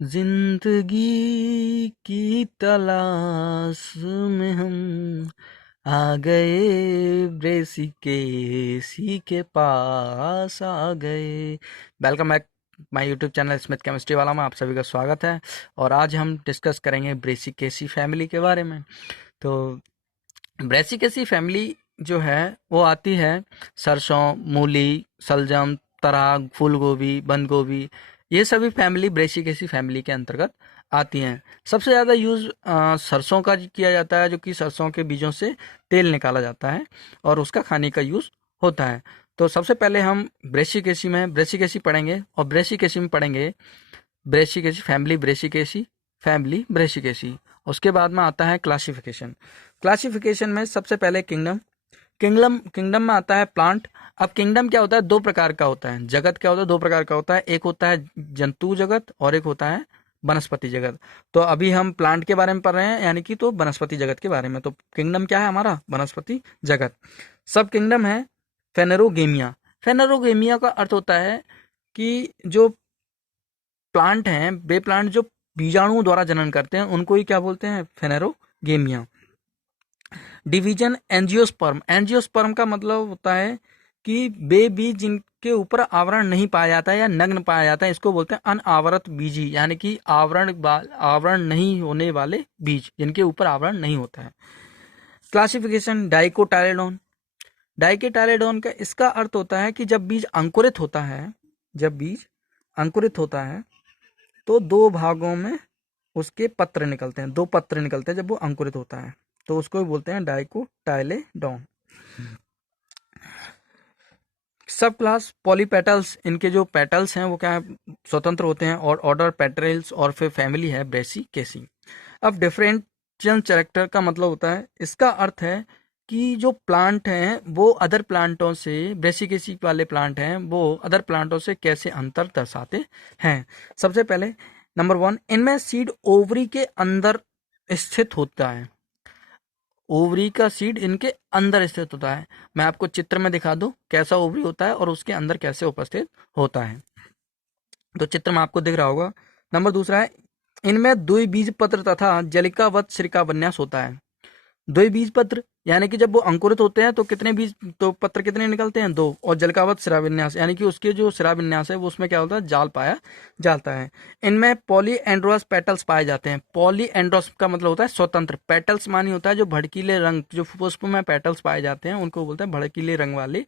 जिंदगी की तलाश में हम आ गए, ऋषिकेशी के पास आ गए। Welcome back my YouTube channel Smith chemistry वाला में आप सभी का स्वागत है। और आज हम डिस्कस करेंगे ब्रेसिकेसी फैमिली के बारे में। तो ब्रेसिकेसी फैमिली जो है वो आती है सरसों, मूली, सलजम, तराग, फूल गोभी, बंद गोभी, ये सभी फैमिली ब्रेसिकेसी फैमिली के अंतर्गत आती हैं। सबसे ज़्यादा यूज़ सरसों का किया जाता है, जो कि सरसों के बीजों से तेल निकाला जाता है और उसका खाने का यूज़ होता है। तो सबसे पहले हम ब्रेसिकेसी पढ़ेंगे और ब्रेसिकेसी में पढ़ेंगे Brassicaceae family, Brassicaceae family, Brassicaceae. उसके बाद में आता है क्लासिफिकेशन। क्लासिफिकेशन में सबसे पहले किंगडम। किंगडम में आता है प्लांट। अब किंगडम क्या होता है, दो प्रकार का होता है। जगत क्या होता है, दो प्रकार का होता है। एक होता है जंतु जगत और एक होता है वनस्पति जगत। तो अभी हम प्लांट के बारे में पढ़ रहे हैं, यानी कि तो वनस्पति जगत के बारे में। तो किंगडम क्या है हमारा, वनस्पति जगत। सब किंगडम है फेनेरोगेमिया। फेनेरोगेमिया का अर्थ होता है कि जो प्लांट हैं, वे प्लांट जो बीजाणुओं द्वारा जनन करते हैं, उनको ही क्या बोलते हैं, फेनेरोगेमिया। Division angiosperm. एंजियोस्पर्म का मतलब होता है कि वे बीज जिनके ऊपर आवरण नहीं पाया जाता है या नग्न पाया जाता है, इसको बोलते हैं अनावरत बीजी, यानी कि आवरण नहीं होने वाले बीज, जिनके ऊपर आवरण नहीं होता है। क्लासिफिकेशन डाइकोटाइलेडोन। डाइकोटाइलेडोन का इसका अर्थ होता है कि जब बीज अंकुरित होता है, जब बीज अंकुरित होता है तो दो भागों में उसके पत्र निकलते हैं, दो पत्र निकलते हैं जब वो अंकुरित होता है, तो उसको भी बोलते हैं डाइकोटाइलेडोन। सब क्लास पॉलीपेटल्स, इनके जो पेटल्स हैं वो क्या है, स्वतंत्र होते हैं। और ऑर्डर पेटल्स, और फिर फैमिली है ब्रेसिकेसी। अब डिफरेंशियल कैरेक्टर का मतलब होता है, इसका अर्थ है कि जो प्लांट हैं वो अदर प्लांटों से, ब्रेसिकेसी वाले प्लांट हैं वो अदर प्लांटों से कैसे अंतर दर्शाते हैं। सबसे पहले नंबर 1, इनमें सीड ओवरी के अंदर स्थित होता है। ओवरी का सीड इनके अंदर स्थित होता है। मैं आपको चित्र में दिखा दूं कैसा ओवरी होता है और उसके अंदर कैसे उपस्थित होता है। तो चित्र में आपको दिख रहा होगा। नंबर दूसरा है, इनमें द्विबीजपत्र तथा जलिकावत श्रिका विन्यास होता है। द्विबीजपत्र यानी कि जब वो अंकुरित होते हैं तो कितने बीज, तो पत्र कितने निकलते हैं, दो। और जलिकावत शिराविन्यास यानी कि उसके जो शिराविन्यास है वो उसमें क्या होता है, जाल पाया जाता है। इनमें पॉलीएंड्रोस पेटल्स पाए जाते हैं। पॉलीएंड्रोस का मतलब होता है स्वतंत्र, पेटल्स मानी होता है जो भड़कीले रंग, जो पुष्प में पेटल्स पाए जाते हैं उनको बोलते हैं भड़कीले रंग वाले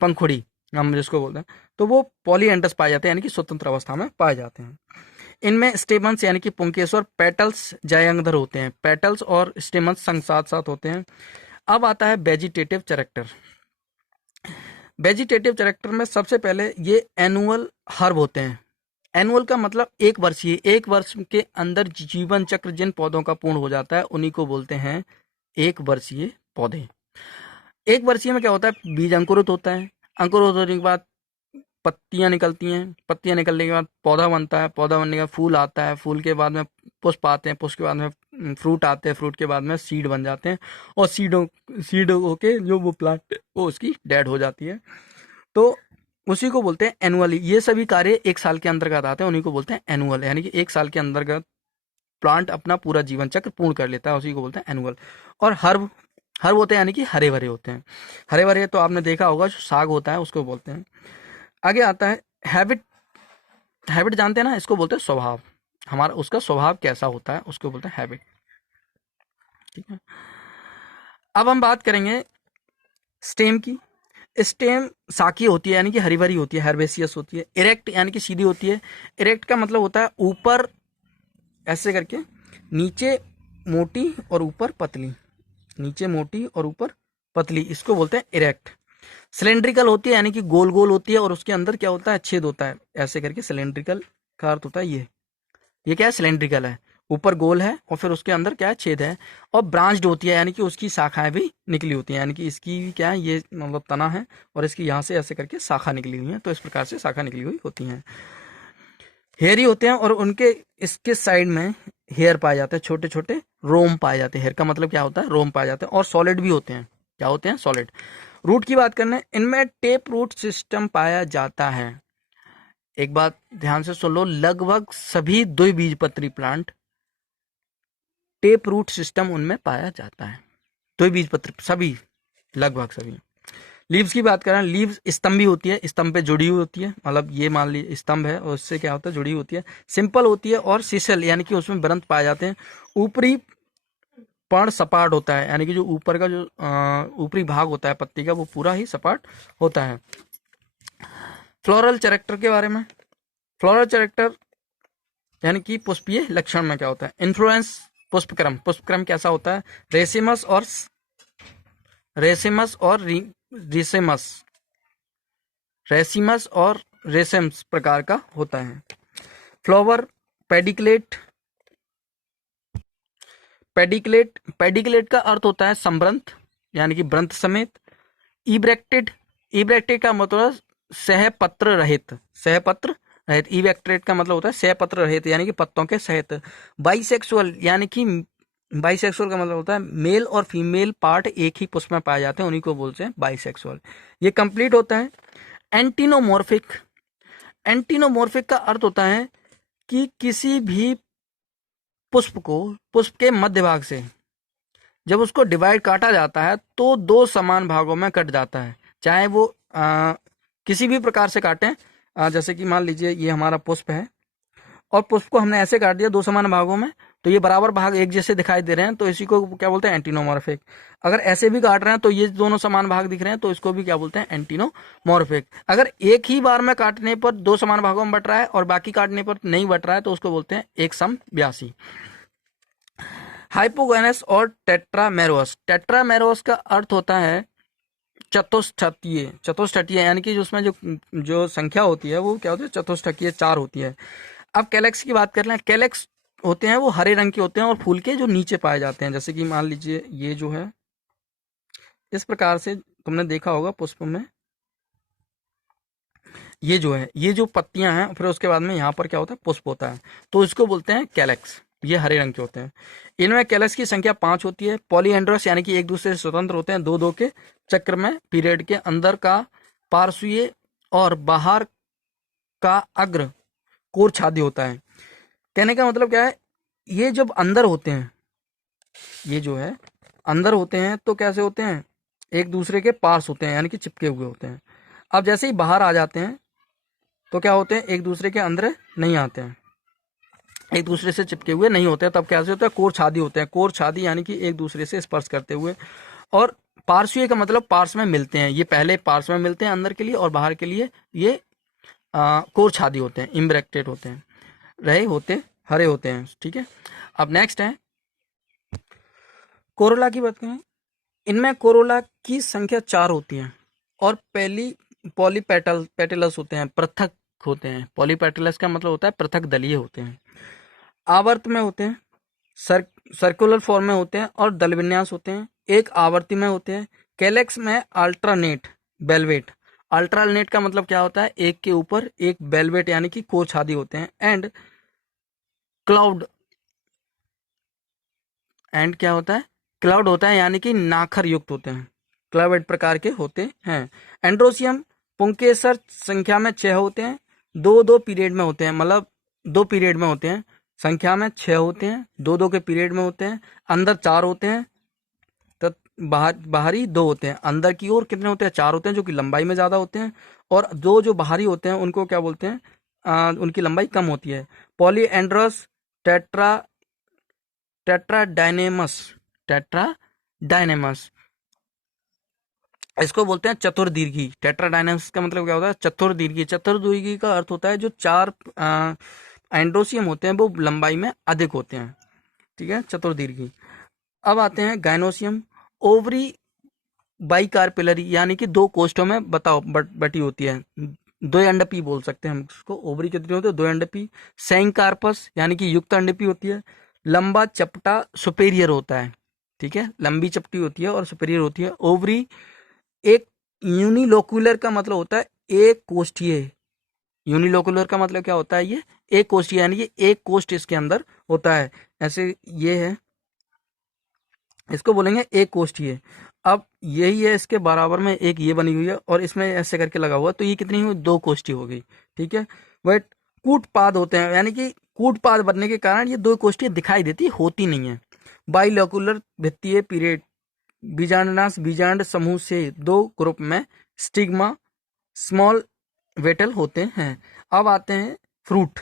पंखुड़ी, हम जिसको बोलते हैं। तो वो पॉलीएंड्रस पाए जाते हैं, यानी कि स्वतंत्र अवस्था में पाए जाते हैं। इनमें स्टेमन्स यानी कि पुंकेसर, पेटल्स जयांगधर होते हैं। पेटल्स और स्टेमन्स संग साथ साथ होते हैं। अब आता है वेजिटेटिव कैरेक्टर। वेजिटेटिव कैरेक्टर में सबसे पहले ये एनुअल हर्ब होते हैं। एनुअल का मतलब एक वर्षीय, एक वर्ष के अंदर जीवन चक्र जिन पौधों का पूर्ण हो जाता है उन्हीं को बोलते हैं एक वर्षीय पौधे। एक वर्षीय में क्या होता है, बीज अंकुरित होता है, अंकुरित होने के बाद पत्तियां निकलती हैं, पत्तियां निकलने के बाद पौधा बनता है, पौधा बनने के बाद फूल आता है, फूल के बाद में पुष्प आते हैं, पुष्प के बाद में फ्रूट आते हैं, फ्रूट के बाद में सीड बन जाते हैं। और सीड होके जो वो प्लांट वो उसकी डेड हो जाती है। तो उसी को बोलते हैं एनुअली। ये सभी कार्य एक साल के अंतर्गत आते हैं, उन्हीं को बोलते हैं एनुअल, यानी कि एक साल के अंतर्गत प्लांट अपना पूरा जीवन चक्र पूर्ण कर लेता है, उसी को बोलते हैं एनुअल। और हर्ब, हर्ब होते हैं यानी कि हरे भरे होते हैं। हरे भरे तो आपने देखा होगा, जो साग होता है उसको बोलते हैं। आगे आता है हैबिट। हैबिट जानते हैं ना, इसको बोलते हैं स्वभाव। हमारा उसका स्वभाव कैसा होता है उसको बोलते हैं हैबिट। ठीक है। अब हम बात करेंगे स्टेम की। स्टेम साकी होती है, यानी कि हरी भरी होती है, हर्बेसियस होती है। इरेक्ट यानी कि सीधी होती है। इरेक्ट का मतलब होता है ऊपर ऐसे करके, नीचे मोटी और ऊपर पतली, नीचे मोटी और ऊपर पतली, इसको बोलते हैं इरेक्ट। सिलेंड्रिकल होती है, यानी कि गोल गोल होती है और उसके अंदर क्या होता है, छेद होता है, ऐसे करके सिलेंड्रिकल का अर्थ होता है ये क्या है, सिलेंड्रिकल है, ऊपर गोल है और फिर उसके अंदर क्या है, छेद है। और ब्रांच्ड होती है, यानी कि उसकी शाखाएं भी निकली होती हैं, यानी कि इसकी क्या है, ये मतलब तना है और इसकी यहाँ से ऐसे करके शाखा निकली हुई है, तो इस प्रकार से शाखा निकली हुई होती हैं। हेयरी होते हैं और उनके इसके साइड में हेयर पाए जाते हैं, छोटे छोटे रोम पाए जाते हैं। हेयर का मतलब क्या होता है, रोम पाए जाते हैं। और सॉलिड भी होते हैं, क्या होते हैं, सॉलिड। रूट की बात करने, इनमें टेप रूट सिस्टम पाया जाता है। एक बात ध्यान से सुन लो, लगभग सभी द्विबीजपत्री प्लांट टेप रूट सिस्टम उनमें पाया जाता है। द्विबीजपत्री सभी, लगभग सभी। लीव्स की बात करें, लीव्स स्तंभी होती है, स्तंभ पे जुड़ी हुई होती है, मतलब ये मान ली स्तंभ है और उससे क्या होता है, जुड़ी होती है, सिंपल होती है और सीसल यानी कि उसमें व्रंत पाए जाते हैं। ऊपरी पर्ण सपाट होता है, यानी कि जो ऊपर का जो ऊपरी भाग होता है पत्ती का वो पूरा ही सपाट होता है। फ्लोरल कैरेक्टर के बारे में, फ्लोरल कैरेक्टर यानी कि पुष्पीय लक्षण में क्या होता है, इन्फ्लुएंस पुष्पक्रम, पुष्पक्रम कैसा होता है, रेसिमस और रेसिमस और रिसेमस, रेसिमस और रेसेम्स प्रकार का होता है। फ्लावर पेडिक्लेट, पेडिक्लेट, पेडिक्लेट का अर्थ होता है संवृंत यानी कि व्रंत समेत। इब्रेक्टेड, इब्रेक्टेड का मतलब सहपत्र रहित, सहपत्र रहित, इब्रेक्टेड का मतलब होता है सहपत्र रहित यानी कि पत्तों के सहित। बाइसेक्सुअल यानी कि बाइसेक्सुअल का मतलब होता है मेल और फीमेल पार्ट एक ही पुष्प में पाए जाते हैं, उन्हीं को बोलते हैं बाइसेक्सुअल। ये कंप्लीट होता है। एंटीनोमॉर्फिक, एंटीनोमॉर्फिक का अर्थ होता है कि किसी भी पुष्प को, पुष्प के मध्य भाग से जब उसको डिवाइड काटा जाता है तो दो समान भागों में कट जाता है, चाहे वो किसी भी प्रकार से काटें। जैसे कि मान लीजिए ये हमारा पुष्प है और पुष्प को हमने ऐसे काट दिया दो समान भागों में, तो ये बराबर भाग एक जैसे दिखाई दे रहे हैं, तो इसी को क्या बोलते हैं, एंटीनोमॉर्फिक। अगर ऐसे भी काट रहे हैं तो ये दोनों समान भाग दिख रहे हैं, तो इसको भी क्या बोलते हैं, एंटीनोमॉर्फिक। अगर एक ही बार में काटने पर दो समान भागों में बट रहा है और बाकी काटने पर नहीं बट रहा है तो उसको बोलते हैं एक सम व्यासी। हाइपोगोनस और टेट्रामेरोस, टेट्रामेरोस का अर्थ होता है चतुष्टकीय, चतुष्टकीय यानी कि उसमें जो जो संख्या होती है वो क्या होती है, चतुष्टकीय, चार होती है। अब कैलेक्स की बात कर लें, कैलेक्स होते हैं वो हरे रंग के होते हैं और फूल के जो नीचे पाए जाते हैं। जैसे कि मान लीजिए ये जो है इस प्रकार से तुमने देखा होगा पुष्प में, ये जो है ये जो पत्तियां हैं, फिर उसके बाद में यहाँ पर क्या होता है, पुष्प होता है, तो इसको बोलते हैं कैलेक्स। ये हरे रंग के होते हैं। इनमें कैलेक्स की संख्या 5 होती है। पॉलीएंड्रस यानी कि एक दूसरे से स्वतंत्र होते हैं, दो दो के चक्र में, पीरियड के अंदर का पार्श्वीय और बाहर का अग्र कोर छादी होता है। कहने का मतलब क्या है, ये जब अंदर होते हैं, ये जो है अंदर होते हैं तो कैसे होते हैं, एक दूसरे के पास होते हैं यानी कि चिपके हुए होते हैं। अब जैसे ही बाहर आ जाते हैं तो क्या होते हैं, एक दूसरे के अंदर नहीं आते हैं, एक दूसरे से चिपके हुए नहीं होते हैं, तब कैसे होता है, कोर छादी होते हैं। कोर छादी यानी कि एक दूसरे से स्पर्श करते हुए। और पार्श्वीय का मतलब पार्श्व में मिलते हैं, ये पहले पार्श्व में मिलते हैं अंदर के लिए और बाहर के लिए ये कोर छादी होते हैं, इम्ब्रेक्टेड होते हैं, रहे होते हरे होते हैं। ठीक है, अब नेक्स्ट है कोरोला की बात करें। इनमें कोरोला की संख्या 4 होती है और पहली पॉलीपेटल पेटिलस होते हैं, पृथक होते हैं। पॉलीपेटिलस का मतलब होता है पृथक दलीय होते हैं, आवर्त में होते हैं, सर्कुलर फॉर्म में होते हैं और दल विन्यास होते हैं, एक आवर्ती में होते हैं। कैलेक्स में अल्टरनेट बेलवेट, अल्टरनेट का मतलब क्या होता है, एक के ऊपर एक बेलवेट यानी कि कोर छादी होते हैं। एंड क्लाउड, एंड क्या होता है, क्लाउड होता है यानी कि नाखर युक्त होते हैं, क्लाउड प्रकार के होते हैं। एंड्रोसियम पुंकेसर संख्या में 6 होते हैं, दो दो पीरियड में होते हैं, मतलब 2 पीरियड में होते हैं, संख्या में 6 होते हैं, दो दो के पीरियड में होते हैं, अंदर 4 होते हैं, तो बाहरी 2 होते हैं। अंदर की ओर कितने होते हैं, 4 होते हैं जो कि लंबाई में ज़्यादा होते हैं, और दो जो बाहरी होते हैं उनको क्या बोलते हैं, उनकी लंबाई कम होती है। पॉलीएंड्रस टेट्रा, टेट्राडाइनेमस, टेट्राडाइनेमस इसको बोलते हैं चतुर्दीर्घी। टेट्राडाइनेमस का मतलब क्या होता है, चतुर्दीर्घी। चतुर्दीर्घी का अर्थ होता है जो 4 एंड्रोसियम होते हैं वो लंबाई में अधिक होते हैं। ठीक है, चतुर्दीर्घी। अब आते हैं गाइनोसियम। ओवरी बाइकार्पिलरी यानी कि 2 कोष्ठों में बताओ बटी होती है, 2 अंडपी बोल सकते हैं हम उसको। ओवरी कितनी होती है, 2 अंडपी। सेंकारपस यानी कि युक्त अंडपी होती है। लंबा चपटा सुपेरियर होता है, ठीक है, लंबी चपटी होती है और सुपेरियर होती है। ओवरी एक यूनिलोकुलर का मतलब होता है एक कोष्ठीय, यूनिलोकुलर का मतलब क्या होता है, ये एक कोष्ठीय यानी कि एक कोष्ठ इसके अंदर होता है। ऐसे ये है, इसको बोलेंगे एक कोष्ठीय। अब यही है, इसके बराबर में एक ये बनी हुई है और इसमें ऐसे करके लगा हुआ, तो ये कितनी हुई, 2 कोष्ठी हो गई। ठीक है, वह कूटपाद होते हैं, यानी कि कूटपाद बनने के कारण ये दो कोष्ठियां दिखाई देती होती नहीं है। बाइलोकुलर भित्तीय पीरियड बीजांडास बीजांड समूह से दो ग्रुप में स्टिग्मा स्मॉल वेटल होते हैं। अब आते हैं फ्रूट।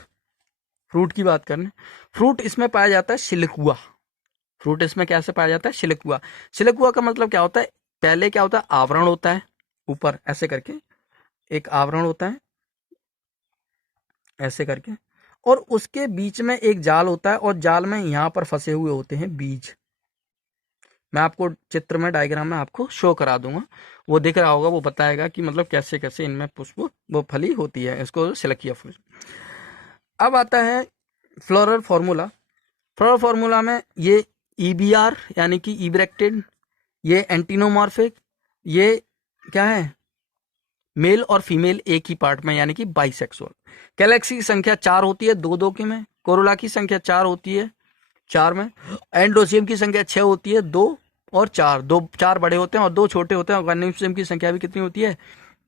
फ्रूट की बात करने, फ्रूट इसमें पाया जाता है सिलिकुआ। फ्रूट इसमें कैसे पाया जाता है? सिलिकुआ। सिलिकुआ का मतलब क्या होता है? पहले क्या होता है? आवरण होता है ऊपर ऐसे करके, एक आवरण होता है ऐसे करके, और उसके बीच में एक जाल होता है, और जाल में यहाँ पर फंसे हुए होते हैं बीज। मैं आपको चित्र में, डायग्राम में आपको शो करा दूंगा, वो दिख रहा होगा, वो बताएगा कि मतलब कैसे कैसे इनमें पुष्प वो फली होती है, इसको सिलकिया फूल। अब आता है फ्लोरल फॉर्मूला। फ्लोरल फॉर्मूला में ये ईबीआर यानी कि इब्रेक्टेड, ये एंटीनोमॉर्फिक, ये क्या है? मेल और फीमेल एक ही पार्ट में, यानी कि बाइसेक्सुअल। कैलेक्सी की संख्या 4 होती है, दो दो की में। कोरोला की संख्या 4 होती है, 4 में। एंडोसियम की संख्या 6 होती है, 2 और 4, 2 4 बड़े होते हैं और 2 छोटे होते हैं। ऑर्गेनिज्म की संख्या भी कितनी होती है?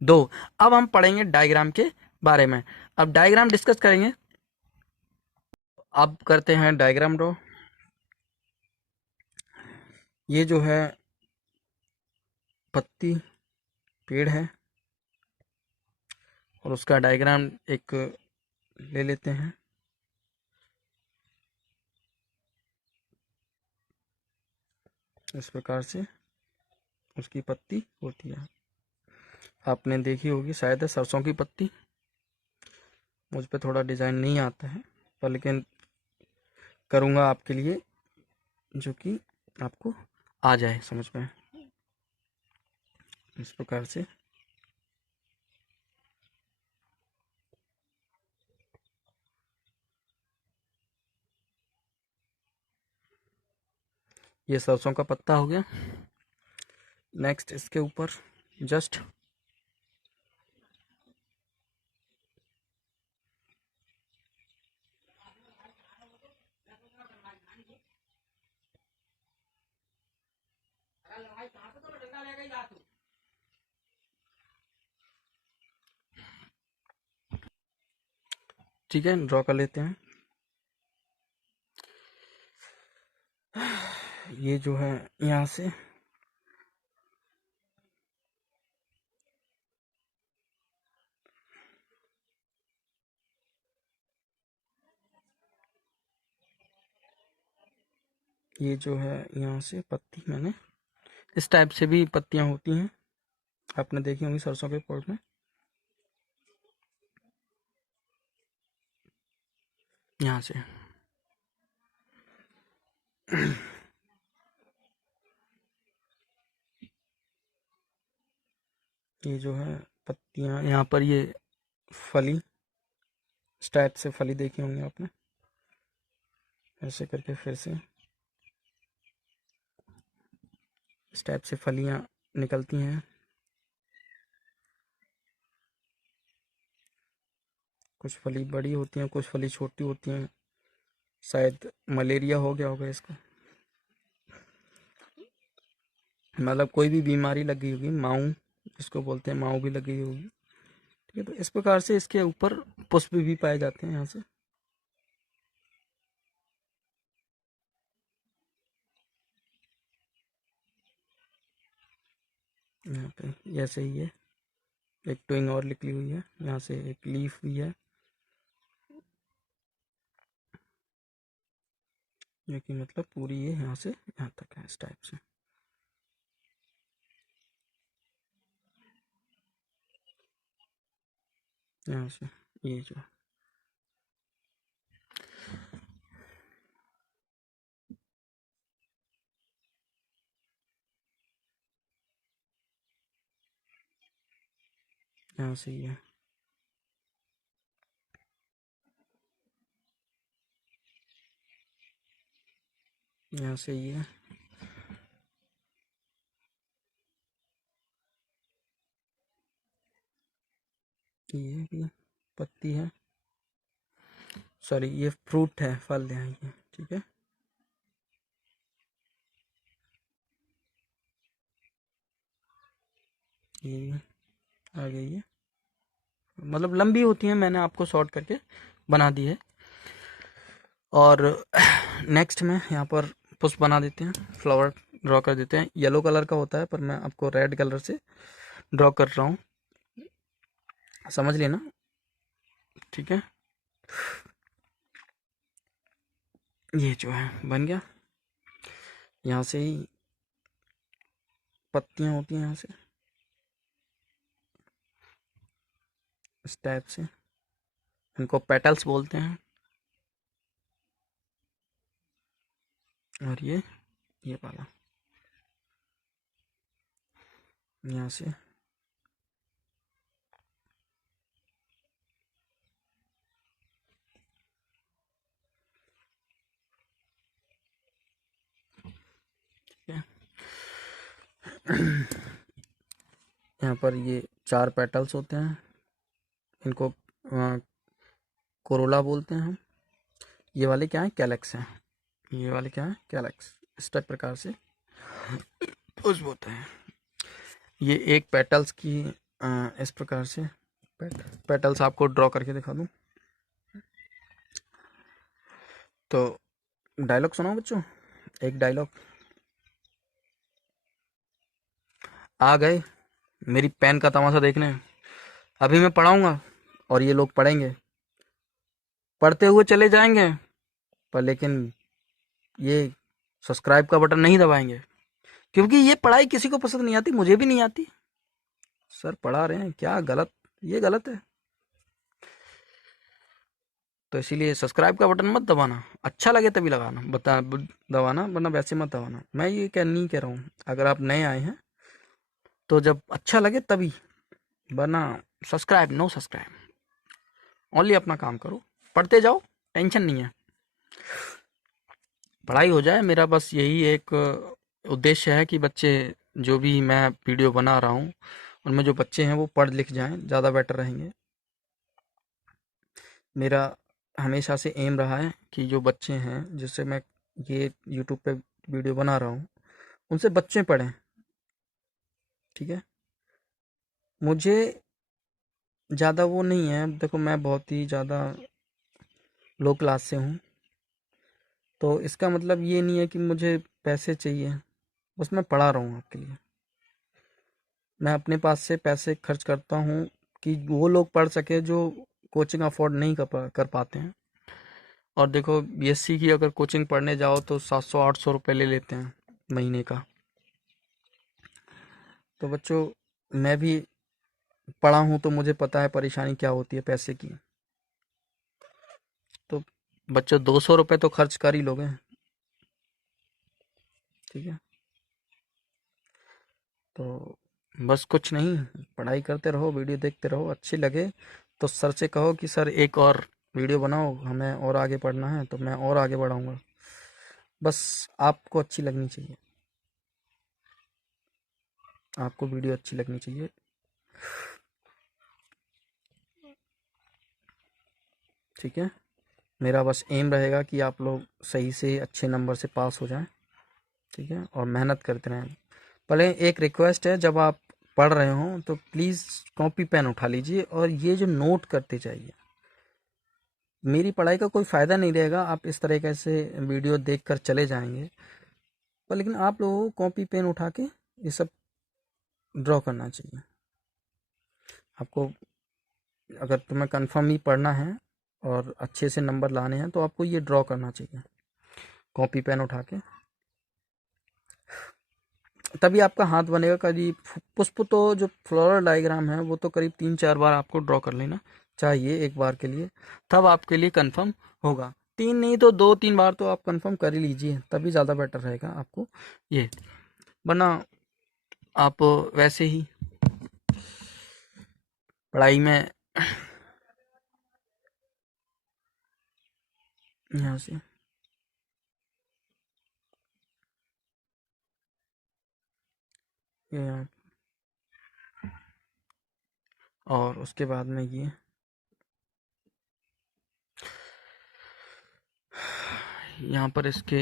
2। अब हम पढ़ेंगे डायग्राम के बारे में। अब डायग्राम डिस्कस करेंगे। अब करते हैं डायग्राम ड्रॉ। ये जो है पत्ती पेड़ है, और उसका डायग्राम एक ले लेते हैं। इस प्रकार से उसकी पत्ती होती है। आपने देखी होगी शायद, सरसों की पत्ती। मुझ पे थोड़ा डिज़ाइन नहीं आता है, पर लेकिन करूँगा आपके लिए, जो कि आपको आ जाए समझ में। इस प्रकार से ये सरसों का पत्ता हो गया। नेक्स्ट इसके ऊपर जस्ट ठीक है, ड्रॉ कर लेते हैं। ये जो है यहाँ से ये जो है यहाँ से पत्ती, मैंने इस टाइप से भी पत्तियाँ होती हैं, आपने देखी होंगी सरसों के पौध में। यहाँ से ये जो है पत्तियाँ, यहाँ पर ये फली, इस टाइप से फली देखी होंगी आपने, ऐसे करके फिर से इस टाइप से फलियाँ निकलती हैं। कुछ फली बड़ी होती हैं, कुछ फली छोटी होती हैं। शायद मलेरिया हो गया होगा इसको, मतलब कोई भी बीमारी लगी होगी, माऊ जिसको बोलते हैं, माऊ भी लगी होगी। ठीक है, तो इस प्रकार से इसके ऊपर पुष्प भी पाए जाते हैं। यहाँ से यहाँ पे ऐसे ही है, एक ट्विंग और निकली हुई है, यहाँ से एक लीफ भी है, जो कि मतलब पूरी ये यहाँ से यहाँ तक है, इस टाइप से। यहाँ से ये जो यहाँ से ये यहाँ से ये भी पत्ती है, सॉरी ये फ्रूट है, फल है ये। ठीक है, ये भी आ गई है मतलब लंबी होती हैं, मैंने आपको शॉर्ट करके बना दी है। और नेक्स्ट में यहाँ पर पुष्प बना देते हैं, फ्लावर ड्रॉ कर देते हैं। येलो कलर का होता है पर मैं आपको रेड कलर से ड्रॉ कर रहा हूँ, समझ लेना, ठीक है। ये जो है बन गया। यहाँ से ही पत्तियाँ होती हैं, यहाँ से इस टाइप से, इनको पेटल्स बोलते हैं। और ये वाला यहाँ से यहाँ पर ये 4 पेटल्स होते हैं, इनको कोरोला बोलते हैं हम। ये वाले क्या है, कैलेक्स हैं। ये वाले क्या है, कैलेक्स। इस टाइप प्रकार से पुष्प होते हैं। ये एक पेटल्स की इस प्रकार से पेटल्स आपको ड्रॉ करके दिखा दूं तो डायलॉग सुनाओ बच्चों, एक डायलॉग। आ गए मेरी पेन का तमाशा देखने, अभी मैं पढ़ाऊंगा और ये लोग पढ़ेंगे, पढ़ते हुए चले जाएंगे, पर लेकिन ये सब्सक्राइब का बटन नहीं दबाएंगे, क्योंकि ये पढ़ाई किसी को पसंद नहीं आती, मुझे भी नहीं आती। सर पढ़ा रहे हैं क्या गलत, ये गलत है। तो इसीलिए सब्सक्राइब का बटन मत दबाना, अच्छा लगे तभी लगाना, बता दबाना, वरना वैसे मत दबाना। मैं ये नहीं कह रहा हूँ, अगर आप नए आए हैं तो जब अच्छा लगे तभी, वरना सब्सक्राइब नो सब्सक्राइब, ओनली अपना काम करो, पढ़ते जाओ, टेंशन नहीं है, पढ़ाई हो जाए। मेरा बस यही एक उद्देश्य है कि बच्चे, जो भी मैं वीडियो बना रहा हूँ उनमें जो बच्चे हैं वो पढ़ लिख जाएं, ज़्यादा बेटर रहेंगे। मेरा हमेशा से एम रहा है कि जो बच्चे हैं जिससे मैं ये यूट्यूब पे वीडियो बना रहा हूँ उनसे बच्चे पढ़ें, ठीक है। मुझे ज़्यादा वो नहीं है, देखो मैं बहुत ही ज़्यादा लो क्लास से हूँ, तो इसका मतलब ये नहीं है कि मुझे पैसे चाहिए, बस मैं पढ़ा रहा हूँ आपके लिए। मैं अपने पास से पैसे खर्च करता हूँ कि वो लोग पढ़ सके जो कोचिंग अफोर्ड नहीं कर पाते हैं। और देखो बीएससी की अगर कोचिंग पढ़ने जाओ तो 700-800 रुपये ले लेते हैं महीने का। तो बच्चों मैं भी पढ़ा हूँ तो मुझे पता है परेशानी क्या होती है पैसे की। तो बच्चों 200 रुपये तो खर्च कर ही लोगे, ठीक है। तो बस कुछ नहीं, पढ़ाई करते रहो, वीडियो देखते रहो, अच्छी लगे तो सर से कहो कि सर एक और वीडियो बनाओ, हमें और आगे पढ़ना है, तो मैं और आगे बढ़ाऊंगा। बस आपको अच्छी लगनी चाहिए, आपको वीडियो अच्छी लगनी चाहिए, ठीक है। मेरा बस एम रहेगा कि आप लोग सही से अच्छे नंबर से पास हो जाएं, ठीक है, और मेहनत करते रहें। भले एक रिक्वेस्ट है, जब आप पढ़ रहे हो तो प्लीज़ कॉपी पेन उठा लीजिए और ये जो नोट करते जाइए। मेरी पढ़ाई का कोई फ़ायदा नहीं रहेगा, आप इस तरीके से वीडियो देखकर चले जाएंगे, पर लेकिन आप लोगों को कॉपी पेन उठा के ये सब ड्रॉ करना चाहिए। आपको अगर तुम्हें कंफर्म ही पढ़ना है और अच्छे से नंबर लाने हैं तो आपको ये ड्रॉ करना चाहिए कॉपी पेन उठा के, तभी आपका हाथ बनेगा। करीब पुष्प तो जो फ्लोरल डायग्राम है वो तो करीब 3-4 बार आपको ड्रॉ कर लेना चाहिए एक बार के लिए, तब आपके लिए कंफर्म होगा। 3 नहीं तो 2-3 बार तो आप कंफर्म कर ही लीजिए, तभी ज़्यादा बेटर रहेगा आपको ये, वरना आप वैसे ही पढ़ाई में यहाँ से ये यहाँ, और उसके बाद में ये यहाँ पर इसके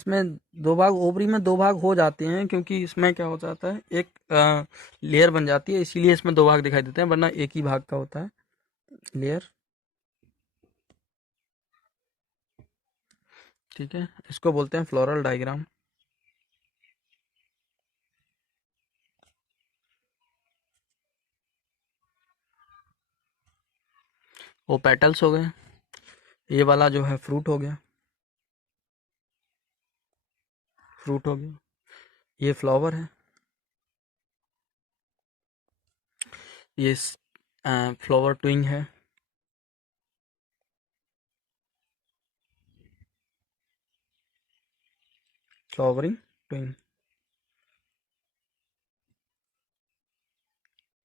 इसमें दो भाग, ओवरी में दो भाग हो जाते हैं, क्योंकि इसमें क्या हो जाता है, एक लेयर बन जाती है, इसीलिए इसमें दो भाग दिखाई देते हैं, वरना एक ही भाग का होता है लेयर। ठीक है, इसको बोलते हैं फ्लोरल डायग्राम। वो पेटल्स हो गए, ये वाला जो है फ्रूट हो गया, फ्रूट हो गया, ये फ्लावर है, ये फ्लावर ट्विंग है, फ्लावरिंग ट्विंग,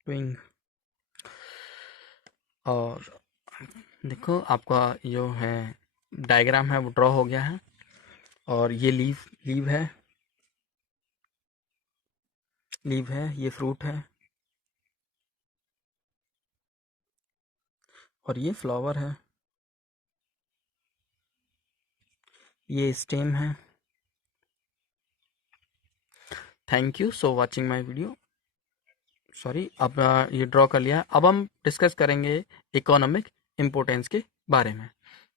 ट्विंग। और देखो आपका जो है डायग्राम है वो ड्रॉ हो गया है। और ये लीव, लीव है, लीव है, ये फ्रूट है, और ये फ्लावर है, ये स्टेम है। Thank you so watching my video. Sorry, अब ये ड्रॉ कर लिया है। अब हम डिस्कस करेंगे इकोनॉमिक इम्पोर्टेंस के बारे में।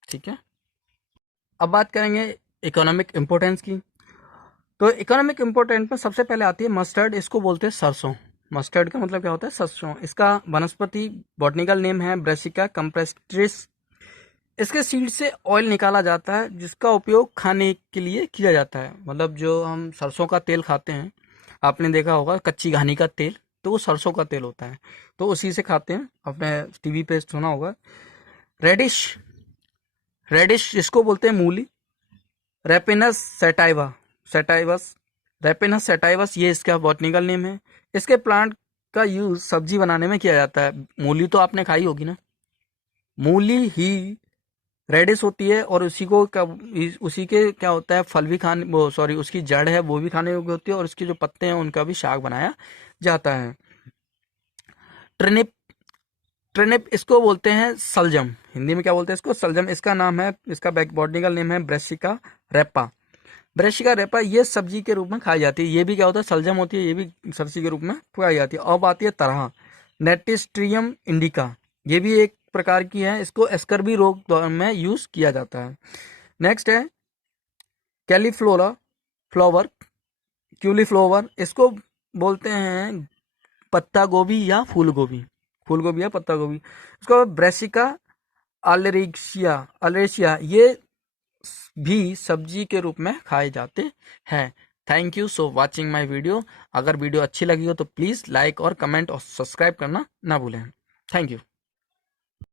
ठीक है, अब बात करेंगे इकोनॉमिक इम्पोर्टेंस की। तो इकोनॉमिक इम्पोर्टेंस में सबसे पहले आती है मस्टर्ड, इसको बोलते हैं सरसों। मस्टर्ड का मतलब क्या होता है, सरसों। इसका वनस्पति बॉटनिकल नेम है ब्रेसिका कंप्रेस्ट्रिस। इसके सीड से ऑयल निकाला जाता है, जिसका उपयोग खाने के लिए किया जाता है। मतलब जो हम सरसों का तेल खाते हैं, आपने देखा होगा कच्ची घानी का तेल, तो वो सरसों का तेल होता है, तो उसी से खाते हैं। आपने टीवी पे सुना होगा। रेडिश, रेडिश इसको बोलते हैं मूली। रेपिनस सेटाइवा, सेटाइवस, रेपिनस सेटाइवस, ये इसका बॉटनिकल नेम है। इसके प्लांट का यूज सब्जी बनाने में किया जाता है। मूली तो आपने खाई होगी ना, मूली ही रेडिश होती है, और उसी को उसी के क्या होता है, फल भी खाने, वो सॉरी, उसकी जड़ है वो भी खाने योग्य होती है, और उसके जो पत्ते हैं उनका भी साग बनाया जाता है। ट्रिनिप, ट्रिनिप इसको बोलते हैं सलजम, हिंदी में क्या बोलते हैं इसको, सलजम। इसका नाम है, इसका बॉटनिकल नेम है ब्रेसिका रेपा। ब्रेसिका रेपा ये सब्जी के रूप में खाई जाती है। ये भी क्या होता है, सलजम होती है, ये भी सब्जी के रूप में खाई जाती है। अब आती है तरह, नेटिस्ट्रियम इंडिका, ये भी एक प्रकार की है, इसको एस्कर्बी रोग में यूज किया जाता है। नेक्स्ट है कैलीफ्लोरा फ्लावर, क्यूलीफ्लावर, इसको बोलते हैं पत्ता गोभी या फूल गोभी, फूल गोभी या पत्ता गोभी। इसको ब्रेसिका अल्रेशिया, अल्रेशिया, ये भी सब्जी के रूप में खाए जाते हैं। Thank you so watching my video. अगर वीडियो अच्छी लगी हो तो प्लीज़ लाइक और कमेंट और सब्सक्राइब करना ना भूलें। Thank you.